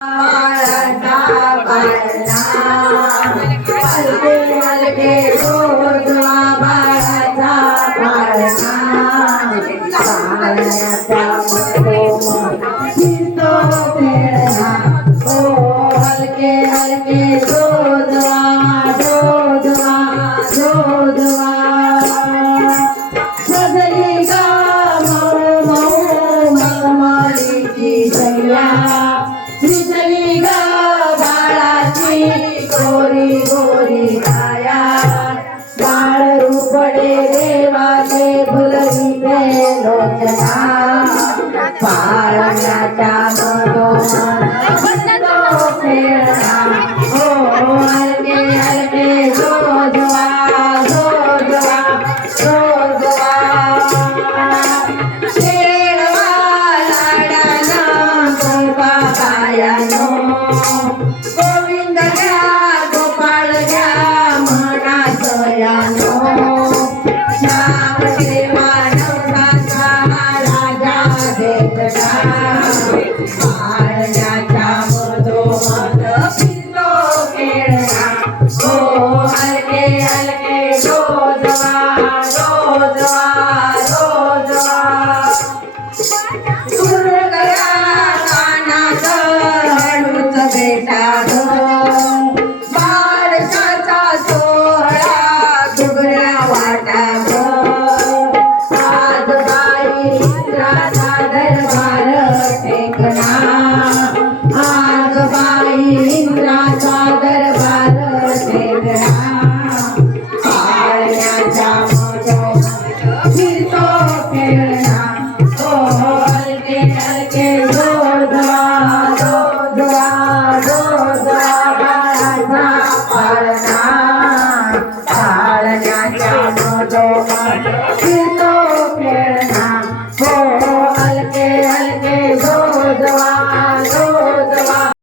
बाळाचा पाळणा हलके हलके रोजवा बाळाचा पाळणा पाळण्याचा फिरतो खेळणा हो हलके हलके रोजवा रोजवा रोजवा सजली गा मऊ मऊ मखमलीची सैया दिसली ग बाळाची गोरी गोरी काया बाळ रूपडे देवाचे फुलविते लोचना पाळण्याच्या मधोमध खेळणा हो हलके हलके रोजवा रोजवा रोजवा खेळवा लाडाला गोपा पायानो गोविंद घ्या गोपाळ घ्या म्हणा सयानो श्याम देवा नवसाचा राजा देखता पाळण्याच्या मधोमध फिरतो खेळणा हो हलके हलके रोजवा रोजवा रोजवा सुरगया कानात हळूच भेटात बारशाचा सोहळा घुगऱ्या वाटात आज बाई इंद्राचा दरबार टेकणा आज बाई इंद्राचा दरबार टेकणा पाळण्याच्या मधोमध फिरतो खेळणा हो हलके हलके रोजवा रोजवा रोजवा बाळाचा पाळणा पाळण्याच्या मधोमध फिरतो खेळणा हो हलके हलके